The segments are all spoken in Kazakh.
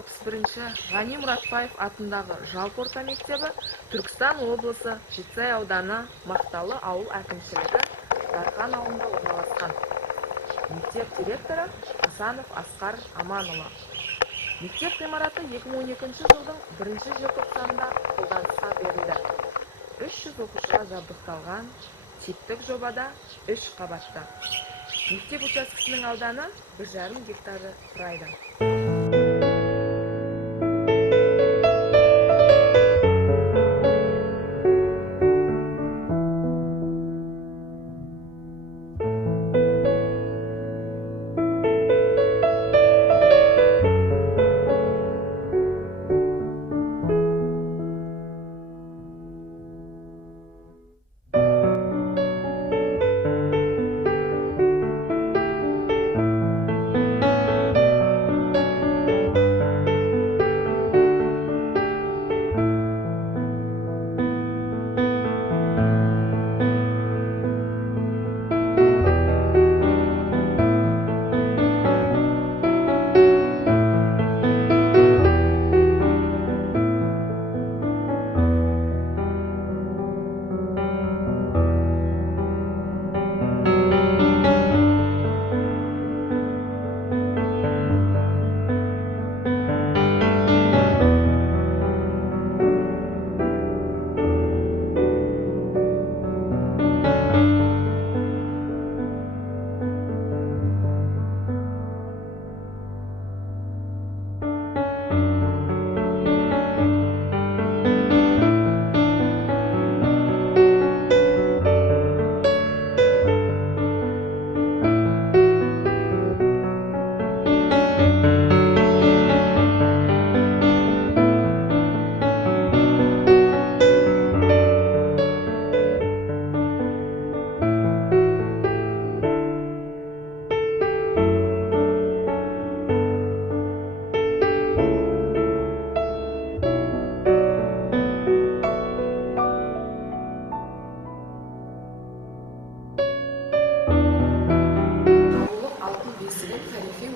61-ші Ғани Мұратбаев атындағы жалпы орта мектебі Түркістан облысы Жетісай ауданы Мақталы ауыл әкімшілігі Дархан ауылында орналасқан. Мектеп директоры Асанов Асқар Аманұлы. Мектеп ғимараты 2012 жылдың 1 желтоқсанында қолданысқа берілді. 300 оқушыға жабдықталған типтік жобада 3 қабатты. Мектеп учаскесінің ауданы 1,5 гектарды құрайды.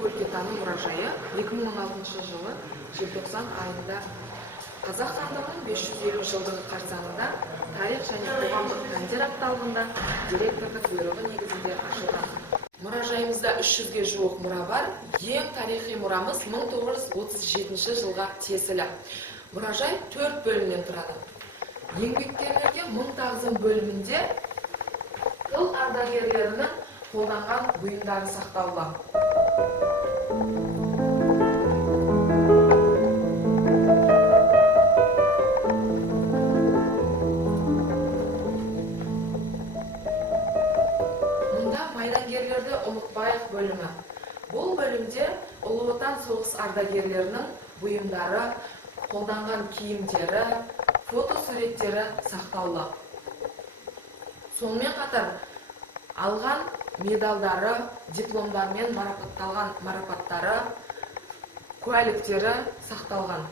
Өлкетану мұражайы 2016 жылы желтоқсан айында Қазақ хандығының 550 жылдығы қарсаңында тарих және қоғамдық пәндер апталығында директордың бұйрығы негізінде ашылған. Мұражайымызда 300-ге жуық мұра бар. Ең тарихи мұрамыз 1937 жылға тиесілі. Мұражай 4 бөлімнен тұрады. Еңбеккерлерге мың тағзым бөлімінде тыл ардагерлерінің қолданған бұйымдары сақтаулы. Мұнда майдангерлерді ұмытпайық бөлімі. Бұл бөлімде Ұлы Отан соғыс ардагерлерінің бұйымдары, қолданған киімдері, фотосуреттері сақтаулы. Сонымен қатар алған медалдары, дипломдармен марапатталған марапаттары, куәліктері сақталған.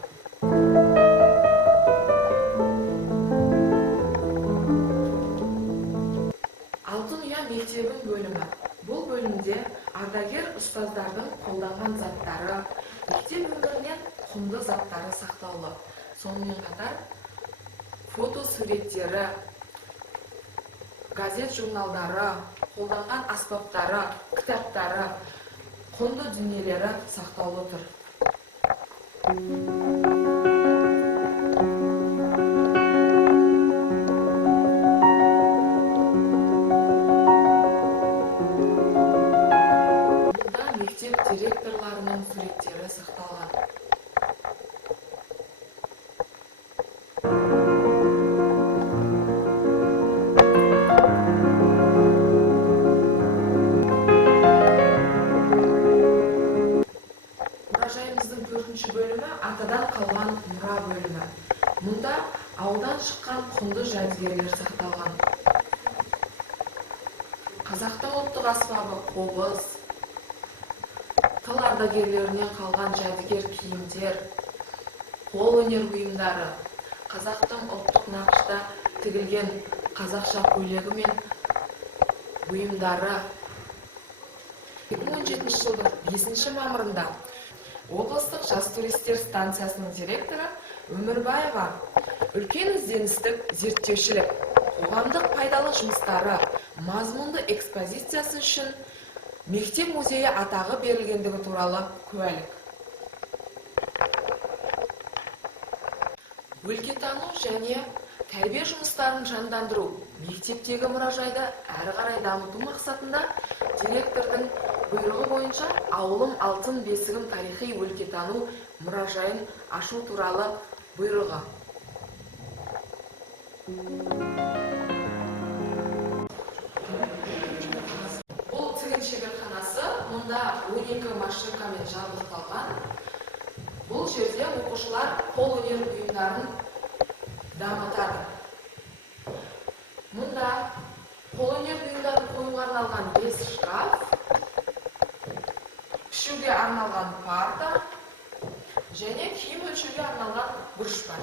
Алтын ұя мектебінің бөлімі. Бұл бөлімде ардагер ұстаздардың қолданған заттары, мектеп өмірінен құнды заттары сақтаулы. Сонымен қатар фотосуреттері, газет журналдары, қолданған аспаптары, кітаптары, құнды дүниелері сақтаулы тұр. Мұнда мектеп директорларының суреттері сақталған. Мұражайымыздың 4-ші бөлімі атадан қалған мұра бөлімі. Мұнда ауылдан шыққан құнды жәдігерлер сақталған. Қазақтың ұлттық аспабы қобыз, тыл ардагерлерінен қалған жәдігер киімдер, қол өнер бұйымдары, қазақтың ұлттық нақышта тігілген қазақша көйлегі мен бұйымдары. 2017 жылдың 5 мамырында облыстық жас туристер станциясының директоры Өмірбаева үлкен ізденістік зерттеушілік, қоғамдық пайдалы жұмыстары, мазмұнды экспозициясы үшін мектеп музейі атағы берілгендігі туралы куәлік. Өлкетану және тәрбие жұмыстарын жандандыру, мектептегі мұражайды әрі қарай дамыту мақсатында директордың бұйрығы бойынша ауылым алтын бесігім тарихи өлкетану мұражайын ашу туралы бұйрығы. Бұл тігін шеберханасы, мұнда 12 машинкамен жабдықталған. Бұл жерде оқушылар қолөнер бұйымдарын дамытады. Мұнда қолөнер бұйымдарын қоюға арналған 5 шкаф, пішуге арналған парта және киім өлшеуге арналған бұрыш бар.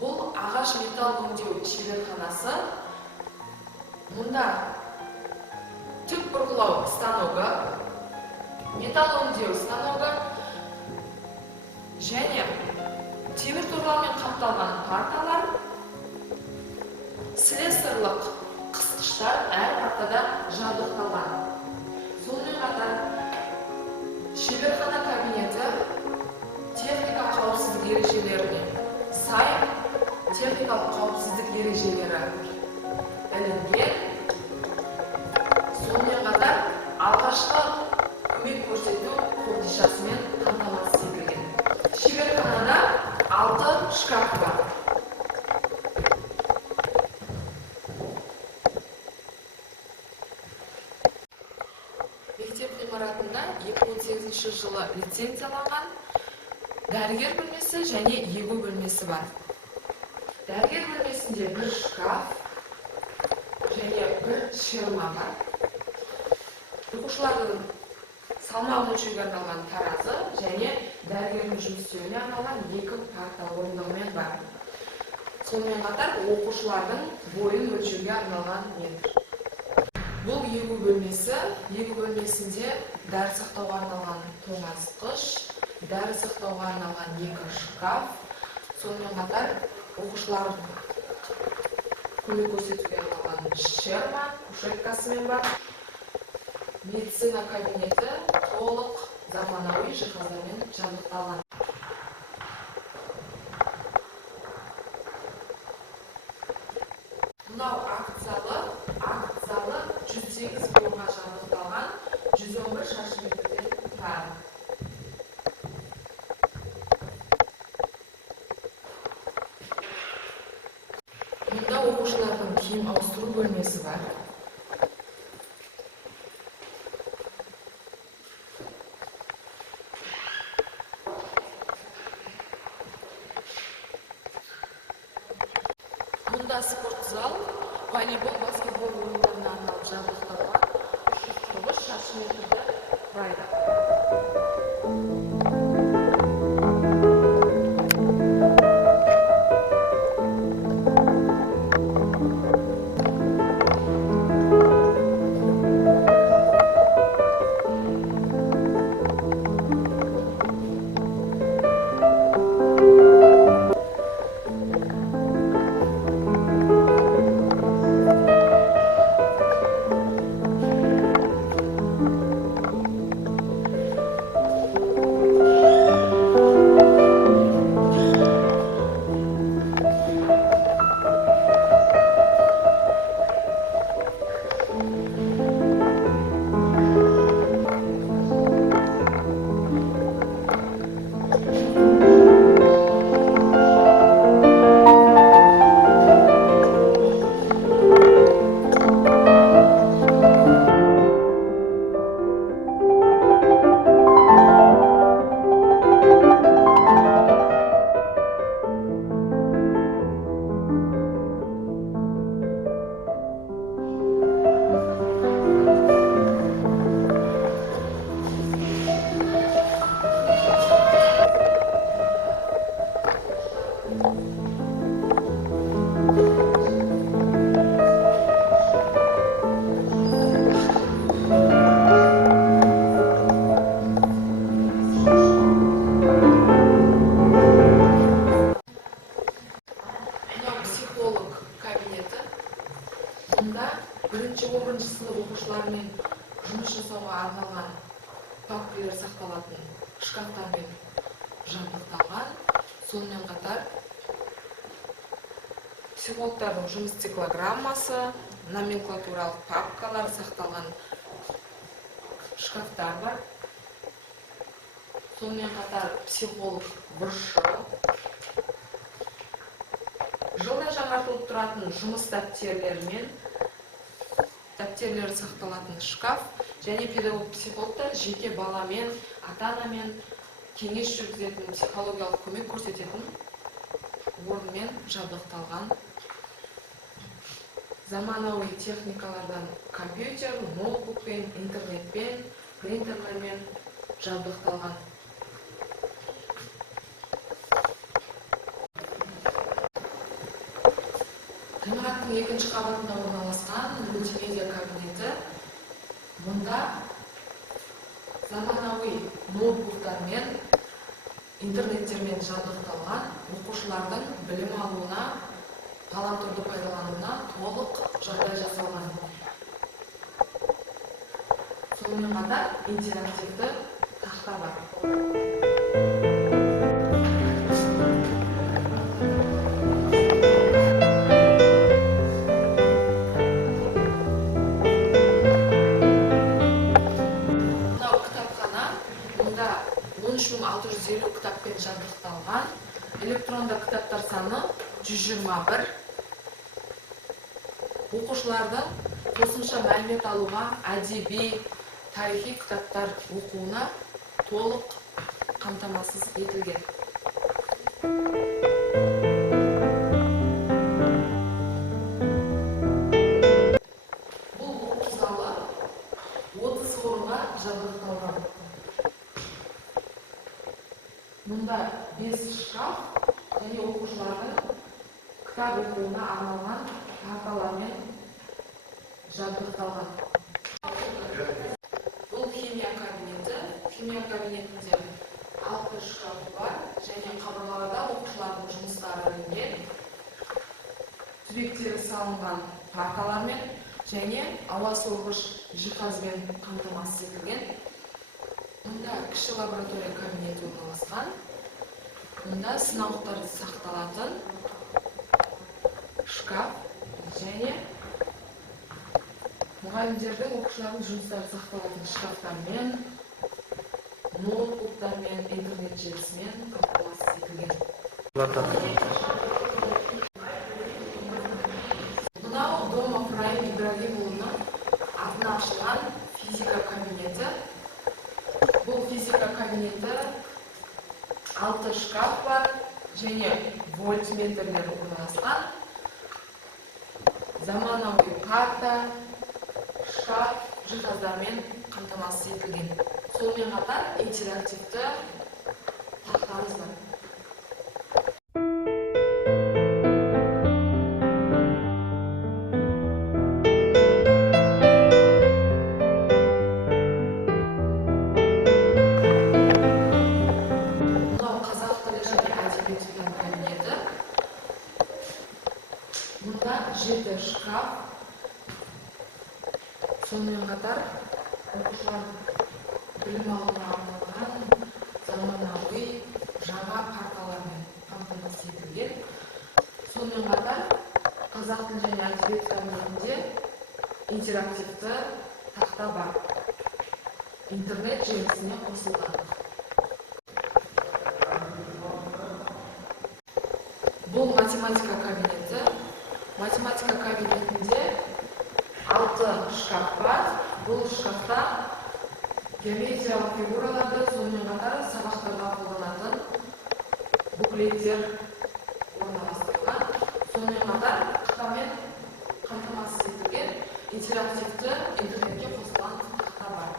Бұл ағаш металл өңдеу шеберханасы. Мұнда түк бұрғылау станогы, металл өңдеу станогы және темір торлармен қапталған парталар, слесарлық қысқыштар әр партада жабдықталған. Сонымен қатар шеберхана кабинеті техника қауіпсіздік ережелеріне сай техникалық қауіпсіздік ережелері ілінген. Сонымен қатар алғашқы көмек көрсету қобдишасымен қамтамасыз етілген. Шеберханада 6 шкаф бар. Мектеп ғимаратында 2018 жылы лицензияланған дәрігер бөлмесі және егу бөлмесі бар. Дәрігер бөлмесінде 1 шкаф және 1 ширма бар. Оқушылардың салмағын өлшеуге арналған таразы және дәрігердің жұмыс істеуіне арналған 2 парта орындығымен бар. Сонымен қатар оқушылардың бойын өлшеуге арналған метр. Бұл егу бөлмесі. Егу бөлмесінде дәрі сақтауға арналған тоңазытқыш, дәрі сақтауға арналған 2 шкаф, сонымен қатар оқушылардың көмек көрсетуге арналған шерма, кушеткасымен бар. Медицина кабинеті толық заманауи жиһаздармен жабдықталған. Мынау акт залы 108 орынға жабдықталған, 111 шаршы метрден тұрады. Мұнда оқушылардың киім ауыстыру бөлмесі бар. Мұнда спорт зал, волейбол, баскетбол ойындарына арналып жабдықталған 309 шаршы метрді құрайды. Сонымен қатар психологтардың жұмыс циклограммасы, номенклатуралық папкалар сақталған шкафтар бар. Сонымен қатар психолог бұрышы, жылда жаңартылып тұратын жұмыс дәптерлері сақталатын шкаф, және педагог психологтар жеке баламен, ата-анамен кеңес жүргізетін, психологиялық көмек көрсететін орынмен жабдықталған. Заманауи техникалардан компьютер, ноутбукпен, интернетпен, принтерлермен жабдықталған. Ғимараттың екінші қабатында орналасқан мультимедиа кабинеті. Мұнда заманауи ноутбуктармен, интернеттермен жабдықталған, оқушылардың білім алуына, ғаламторды пайдалануына толық жағдай жасалған. Сонымен қатар интерактивті тақта бар. Мұнда 13.650 кітаппен жабдықталған. Электронды кітаптар саны 121. Оқушылардың қосымша мәлімет алуға, әдеби, тарихи кітаптар оқуына толық қамтамасыз етілген. Бұл оқу залы 30 орынға жабдықталған. Мұнда 5 шкаф және оқушылардың кітап оқуына арналған парталармен жабдықталған. Бұл химия кабинеті. Химия кабинетінде 6 шкаф бар және қабырғаларда оқушылардың жұмыстары ілінген, тізбектері салынған парталармен және ауа сорғыш жиһазбен қамтамасыз етілген. Мұнда кіші лаборатория кабинеті орналасқан. Мұнда сынақтар сақталатын шкаф және мұғалімдердің оқушылардың жұмыстары сақталатын шкафтармен, ноутбуктармен, интернет желісімен қамтамасыз етілген. Мынау Домов Раим Ибрагимұлының атына ашылған физика кабинеті. Бұл физика кабинеті 6 шкаф бар және вольтметрлер орналасқан. Заманауи парта, шкаф жиһаздармен қамтамасыз етілген. Сонымен қатар интерактивті тақтамыз бар. Мынау қазақ тілі және әдебиеті пән кабинеті. Мұнда 7 шкаф. Сонымен қатар оқушылар білім алуына арналған заманауи жаңа парталармен қамтамасыз етілген. Сонымен қатар қазақ тілі және әдебиет кабинетінде интерактивті тақта бар. Интернет желісіне қосылған. Бұл математика кабинеті. Математика кабинетінде 6 шкаф бар. Бұл шкафта геометриялық фигураларды, сонымен қатар сабақтарда қолданатын буклеттер орналастырылған. Сонымен қатар тақтамен қамтамасыз етілген интерактивті интернетке қосылған тақта бар.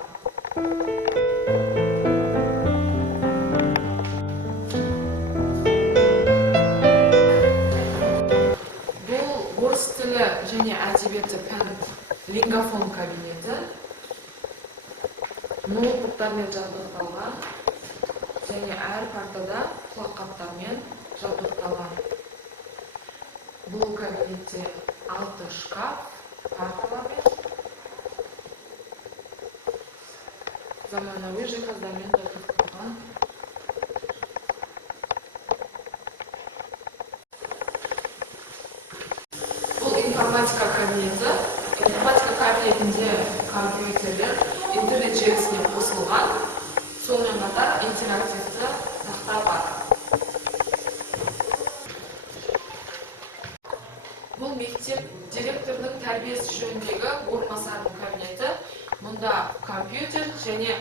Бұл орыс тілі және әдебиеті пән лингафон кабинеті. Ноутбуктармен жабдықталған және әр партада құлаққаптармен жабдықталған. Бұл кабинетте 6 шкаф, парталармен заманауи жиһаздармен жабдықталған. информатика кабинеті. Информатика кабинетінде компьютерлер интернет желісіне қосылған, сонымен қатар интерактивті тақта бар. Бұл мектеп директорының тәрбиесі жөніндегі орынбасардың кабинеті. Мұнда компьютер және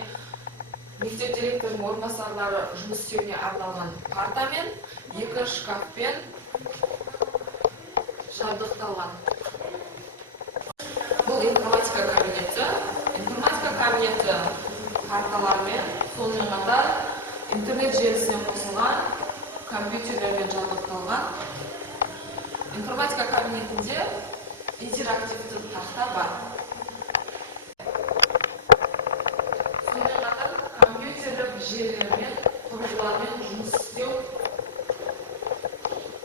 мектеп директорының орынбасарлары жұмыс істеуіне арналған партамен, 2 шкафпен жабдықталған. Бұл информатика кабинеті. Информатика кабинеті парталармен, сонымен қатар интернет желісіне қосылған компьютерлермен жабдықталған. Информатика кабинетінде интерактивті тақта бар. Сонымен қатар компьютерлік желілермен, құрылғылармен жұмыс істеу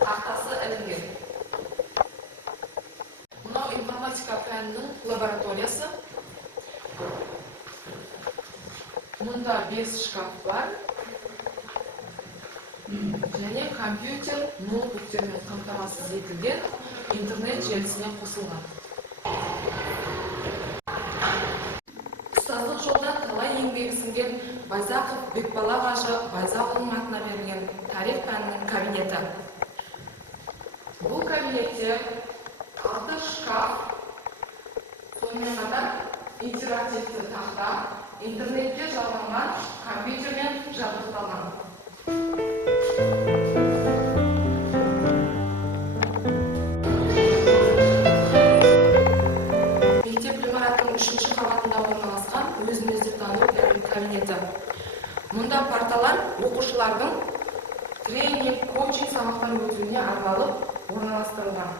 тақтасы ілінген. Мынау информатика пәнінің лабораториясы. Мұнда 5 шкаф бар. Және компьютер, ноутбуктермен қамтамасыз етілген интернет желісіне қосылған. Ұстаздық жолда талай еңбек сіңген Байзақов Бекбала Қажы Байзақұлының атына берілген тарих пәнінің кабинеті. Бұл кабинетте 6 шкаф, сонымен қатар интерактивті тақта, интернетке жалғанған компьютермен жабдықталған. Мектеп ғимаратының 3-ші қабатында орналасқан өзін-өзі тану кабинеті. Мұнда парталар оқушылардың тренинг, коучинг сабақтар өтуіне арналып орналастырылған.